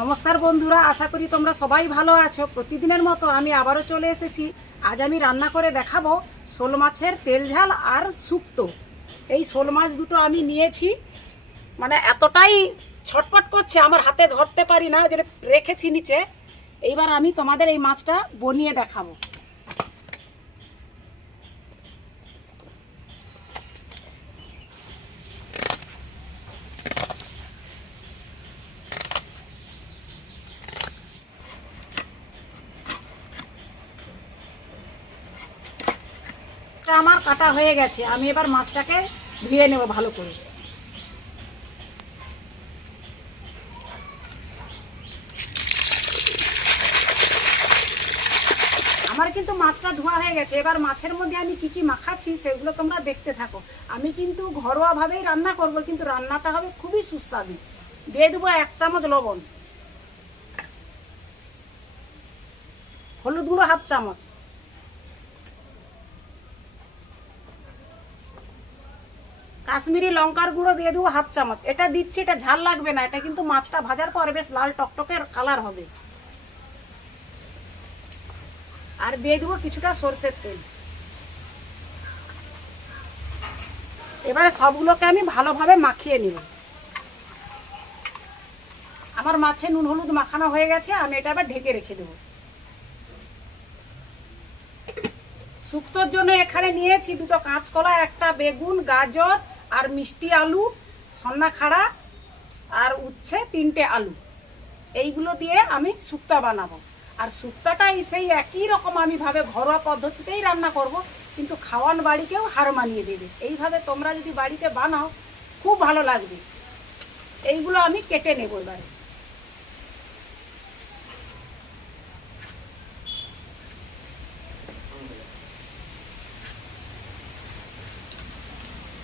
নমস্কার বন্ধুরা, আশা করি তোমরা সবাই ভালো আছো। প্রতিদিনের মতো আমি আবারও চলে এসেছি। আজ আমি রান্না করে দেখাবো শোল মাছের তেল ঝাল আর শুক্তো। এই শোল মাছ দুটো আমি নিয়েছি, মানে এতটাই ছটপট করছে আমার হাতে ধরতে পারি না, যে রেখেছি নিচে। এইবার আমি তোমাদের এই মাছটা বনিয়ে দেখাবো। আমার কাটা হয়ে গেছে, আমি এবার মাছটাকে ধুয়ে নেব ভালো করে। আমার কিন্তু মাছটা ধোয়া হয়ে গেছে। এবার মাছের মধ্যে আমি কি কি মাখাচ্ছি সেগুলো তোমরা দেখতে থাকো। আমি কিন্তু ঘরোয়াভাবেই রান্না করব, কিন্তু রান্নাটা হবে খুবই সুস্বাদু। দিয়ে দেবো 1 চামচ লবণ, হলুদ গুঁড়ো 1/2 চামচ, কাশ্মীরি লঙ্কার গুঁড়ো দিয়ে দেবো 1/2 চামচ। এটা দিচ্ছি, এটা ঝাল লাগবে না, এটা কিন্তু মাছটা ভাজার পর বেশ লাল টকটকের কালার হবে। আর দিয়ে দেবো কিছুটা সরষের তেল। এবারে সবগুলোকে আমি ভালোভাবে মাখিয়ে নিব। আমার মাছে নুন হলুদ মাখানো হয়ে গেছে, আমি এটা আবার ঢেকে রেখে দেবো। শুক্তোর জন্য এখানে নিয়েছি 2টো কাঁচকলা, 1টা বেগুন, গাজর আর মিষ্টি আলু, সন্না খাড়া আর উচ্ছে 3টে আলু। এইগুলো দিয়ে আমি শুক্তা বানাবো। আর শুক্তাটাই সেই একই রকম আমি ভাবে ঘরোয়া পদ্ধতিতেই রান্না করব, কিন্তু খাওয়ান বাড়িকেও হার মানিয়ে দেবে। এইভাবে তোমরা যদি বাড়িতে বানাও খুব ভালো লাগবে। এইগুলো আমি কেটে নেব এবারে।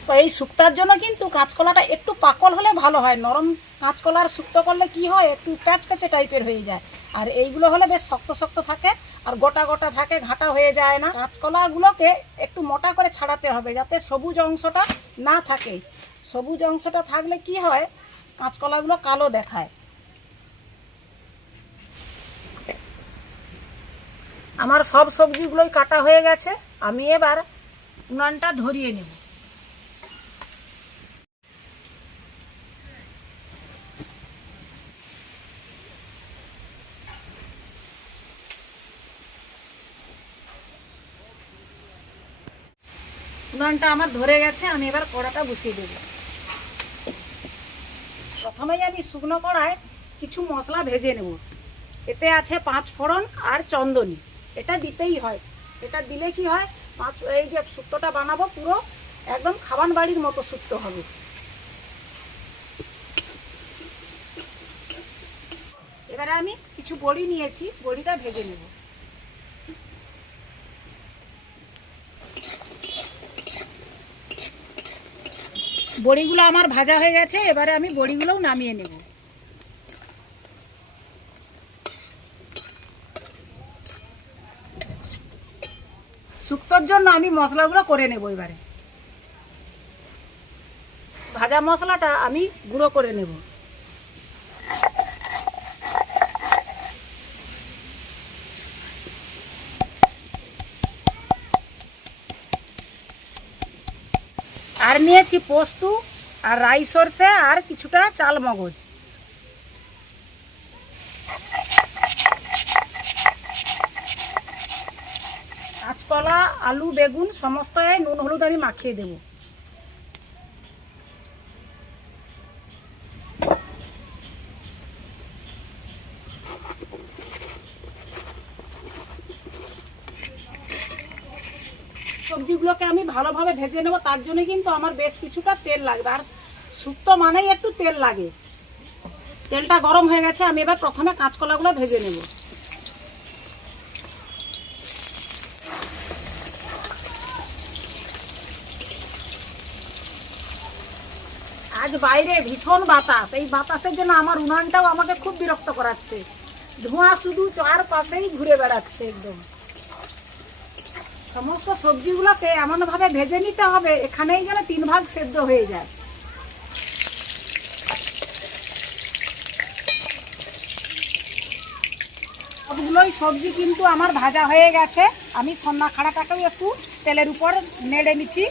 তো এই শুক্তার জন্য কিন্তু কাঁচকলাটা একটু পাকল হলে ভালো হয়। নরম কাঁচকলার শুক্তো করলে কি হয়, একটু প্যাচপ্যাচে টাইপের হয়ে যায়। আর এইগুলো হলে বেশ শক্ত শক্ত থাকে আর গোটা গোটা থাকে, ঘাটা হয়ে যায় না। কাঁচকলাগুলোকে একটু মোটা করে ছাড়াতে হবে, যাতে সবুজ অংশটা না থাকে। সবুজ অংশটা থাকলে কি হয়, কাঁচকলাগুলো কালো দেখায়। আমার সব সবজিগুলোই কাটা হয়ে গেছে, আমি এবার উনানটা ধরিয়ে নেব। উনানটা আমার ধরে গেছে, আমি এবার কড়াটা বসিয়ে দেব। প্রথমেই আমি শুকনো কড়ায় কিছু মশলা ভেজে নেব। এতে আছে 5 ফোড়ন আর চন্দনী, এটা দিতেই হয়। এটা দিলে কি হয়, এই যে শুক্তোটা বানাবো পুরো একদম খাওয়ান বাড়ির মতো শুক্তো হবে। এবারে আমি কিছু বড়ি নিয়েছি, বড়িটা ভেজে নেব। বড়িগুলো আমার ভাজা হয়ে গেছে, এবারে আমি বড়িগুলোও নামিয়ে নেব। শুক্তোর জন্য আমি মশলাগুলো করে নেব এবারে। ভাজা মশলাটা আমি গুঁড়ো করে নেব। আর নিয়েছি পোস্ত আর রাই সরষে আর কিছুটা চাল মগজ। কাঁচকলা, আলু, বেগুন সমস্ত নুন হলুদ আমি মাখিয়ে দেব। সবজিগুলোকে আমি ভালোভাবে ভেজে নেব, তার জন্য কিন্তু আমার বেশ কিছুটা তেল লাগবে। আর শুক্তো মানেই একটু তেল লাগে। তেলটা গরম হয়ে গেছে, আমি এবার প্রথমে কাঁচকলাগুলো ভেজে নেব। আজ বাইরে ভীষণ বাতাস, এই বাতাসের জন্য আমার উনানটাও আমাকে খুব বিরক্ত করাচ্ছে। ধোঁয়া শুধু চারপাশেই ঘুরে বেড়াচ্ছে একদম। সমস্ত সবজিগুলোকে এমনভাবে ভেজে নিতে হবে এখানেই যেন 3 ভাগ সেদ্ধ হয়ে যায়। সবগুলোই সবজি কিন্তু আমার ভাজা হয়ে গেছে। আমি সন্না খাড়াটাকেও একটু তেলের উপর নেড়ে নিচ্ছি।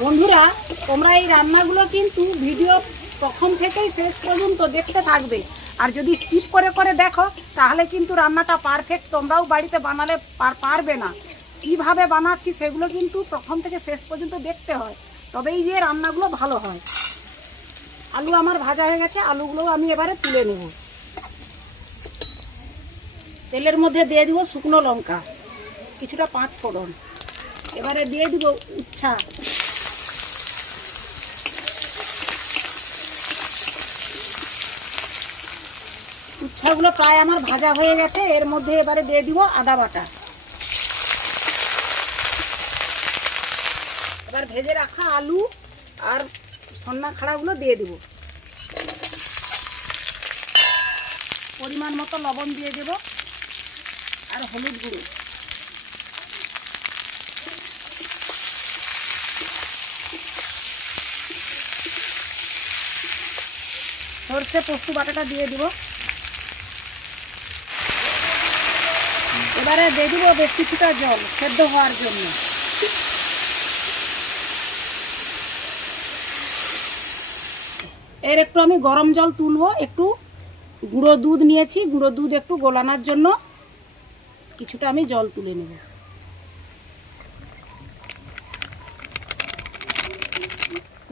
বন্ধুরা, তোমরা এই রান্নাগুলো কিন্তু ভিডিও প্রথম থেকেই শেষ পর্যন্ত দেখতে থাকবে। আর যদি স্কিপ করে করে দেখো তাহলে কিন্তু রান্নাটা পারফেক্ট তোমরাও বাড়িতে বানালে পারবে না। কীভাবে বানাচ্ছি সেগুলো কিন্তু প্রথম থেকে শেষ পর্যন্ত দেখতে হয়, তবেই যে রান্নাগুলো ভালো হয়। আলু আমার ভাজা হয়ে গেছে, আলুগুলোও আমি এবারে তুলে নেব। তেলের মধ্যে দিয়ে দিব শুকনো লঙ্কা, কিছুটা 5 ফোড়ন, এবারে দিয়ে দিব উচ্ছা, উচ্ছাগুলো প্রায় আমার ভাজা হয়ে গেছে। এর মধ্যে এবারে দিয়ে দিব আদা বাটা। এবার ভেজে রাখা আলু আর সন্না খাড়াগুলো দিয়ে দিব। পরিমাণ মতো লবণ দিয়ে দেব আর হলুদ গুঁড়ো। সরষে পোস্ত বাটাটা দিয়ে দিব। এবারে দিয়ে দিব বেশ কিছুটা জল সেদ্ধ হওয়ার জন্য। এর একটু আমি গরম জল তুলবো। একটু গুঁড়ো দুধ নিয়েছি, গুঁড়ো দুধ একটু গলানোর জন্য কিছুটা আমি জল তুলে নেব।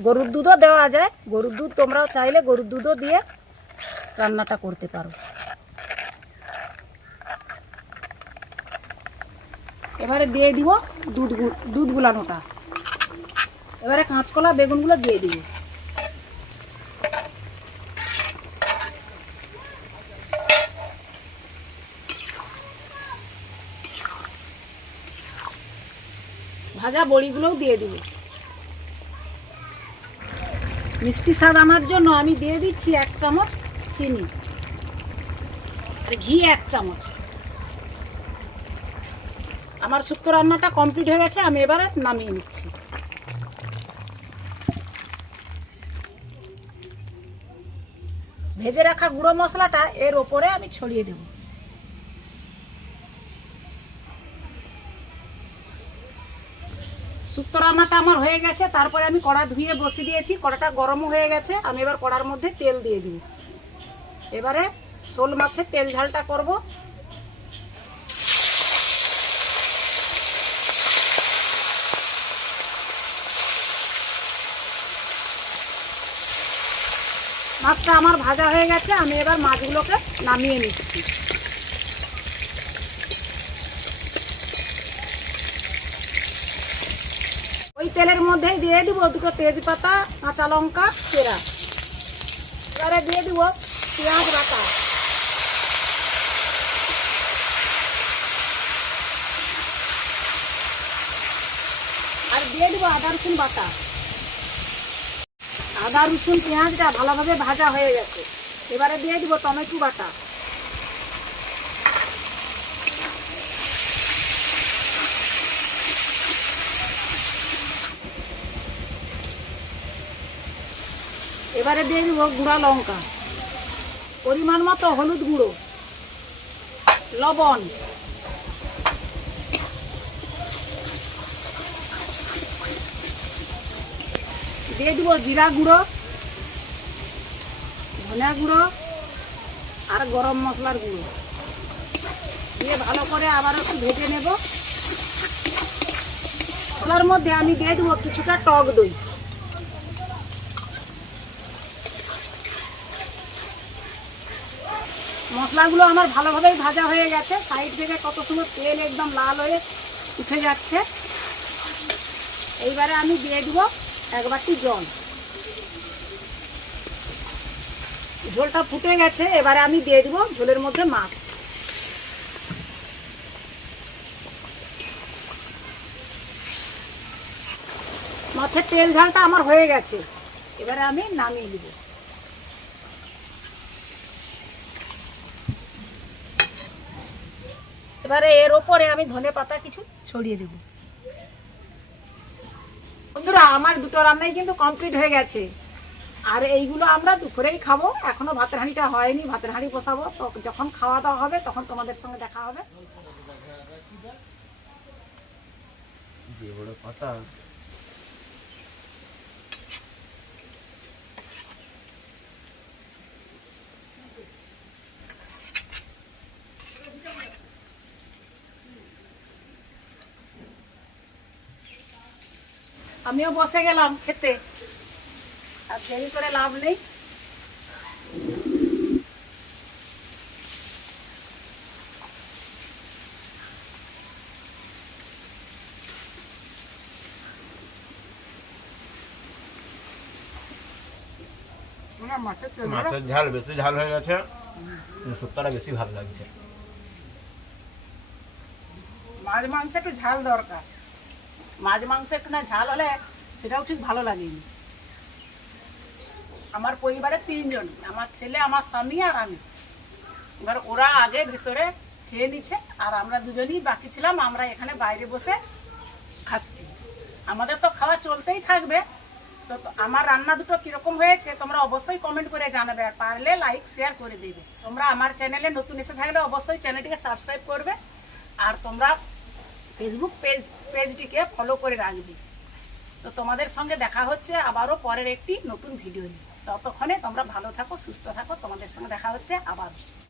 গরুর দুধও দেওয়া যায়, গরুর দুধ তোমরাও চাইলে গরুর দুধও দিয়ে রান্নাটা করতে পারো। এবারে দিয়ে দিব দুধ গুলানোটা। এবারে কাঁচকলা বেগুনগুলো দিয়ে দিব। ভাজা বড়িগুলোও দিয়ে দিব। মিষ্টি স্বাদ আনার জন্য আমি দিয়ে দিচ্ছি 1 চামচ চিনি আর ঘি 1 চামচ। আমার শুক্তো রান্নাটা কমপ্লিট হয়ে গেছে, আমি এবারে নামিয়ে নিচ্ছি। ভেজে রাখা গুঁড়ো মশলাটা এর ওপরে আমি ছড়িয়ে দেব। শুক্তো রান্নাটা আমার হয়ে গেছে। তারপরে আমি কড়া ধুয়ে বসিয়ে দিয়েছি, কড়াটা গরমও হয়ে গেছে। আমি এবার কড়ার মধ্যে তেল দিয়ে দিব। এবারে শোল মাছের তেল ঝালটা করব। মাছটা আমার ভাজা হয়ে গেছে, আমি এবার মাছগুলোকে নামিয়ে নিচ্ছি। ওই তেলের মধ্যেই দিয়ে দিব 2টো তেজপাতা, কাঁচা লঙ্কা চেরা। এবারে দিয়ে দিব পেঁয়াজ বাটা, আর দিয়ে দিব আদা রসুন বাটা। আদা রসুন পেঁয়াজটা ভালোভাবে ভাজা হয়ে গেছে। এবারে দিয়ে দিব টমেটো বাটা। এবারে দিয়ে দিব গুঁড়া লঙ্কা, পরিমাণ মতো হলুদ গুঁড়ো, লবণ, দিয়ে দিব জিরা গুঁড়ো, ধনিয়া গুঁড়ো আর গরম মশলার গুঁড়ো দিয়ে ভালো করে আবার একটু ভেজে নেব। মশলার মধ্যে আমি দিয়ে দেবো কিছুটা টক দই। মশলাগুলো আমার ভালোভাবেই ভাজা হয়ে গেছে। সাইড থেকে কত সুন্দর তেল একদম লাল হয়ে উঠে যাচ্ছে। এইবারে আমি দিয়ে দিব 1 বাটি জল। ঝোলটা ফুটে গেছে, এবারে আমি দিয়ে দিব ঝোলের মধ্যে মাছ। মাছের তেল ঝালটা আমার হয়ে গেছে, এবারে আমি নামিয়ে দিব। এবারে এর ওপরে আমি ধনেপাতা কিছু ছড়িয়ে দেব। বন্ধুরা, আমার 2টো রান্নাই কিন্তু কমপ্লিট হয়ে গেছে। আর এইগুলো আমরা দুপুরেই খাবো, এখনো ভাতের হাঁড়িটা হয়নি, ভাতের হাঁড়ি বসাবো, তো যখন খাওয়া দাওয়া হবে তখন তোমাদের সঙ্গে দেখা হবে। যে বড় কথা, আমিও বসে গেলাম খেতে, আর দেরি করে লাভ নেই। মাছের ঝাল বেশি ঝাল হয়ে গেছে, শুক্তোটা বেশি ভালো লাগছে। মাছ মাংস একটু ঝাল দরকার, মাছ মাংস একটু না ঝাল হলে সেটাও ঠিক ভালো লাগেনি। আমার পরিবারে 3 জন, আমার ছেলে, আমার স্বামী আর আমি। এবার ওরা আগে ভিতরে খেয়ে নিচ্ছে, আর আমরা দুজনই বাকি ছিলাম, আমরা এখানে বাইরে বসে খাচ্ছি। আমাদের তো খাওয়া চলতেই থাকবে। তো আমার রান্না দুটো কিরকম হয়েছে তোমরা অবশ্যই কমেন্ট করে জানাবে, আর পারলে লাইক শেয়ার করে দেবে। তোমরা আমার চ্যানেলে নতুন এসে থাকলে অবশ্যই চ্যানেলটিকে সাবস্ক্রাইব করবে, আর তোমরা ফেসবুক পেজটিকে ফলো করে রাখবে। তো তোমাদের সঙ্গে দেখা হচ্ছে আবারও পরের একটি নতুন ভিডিও নিয়ে। ততক্ষণে তোমরা ভালো থাকো, সুস্থ থাকো, তোমাদের সঙ্গে দেখা হচ্ছে আবার।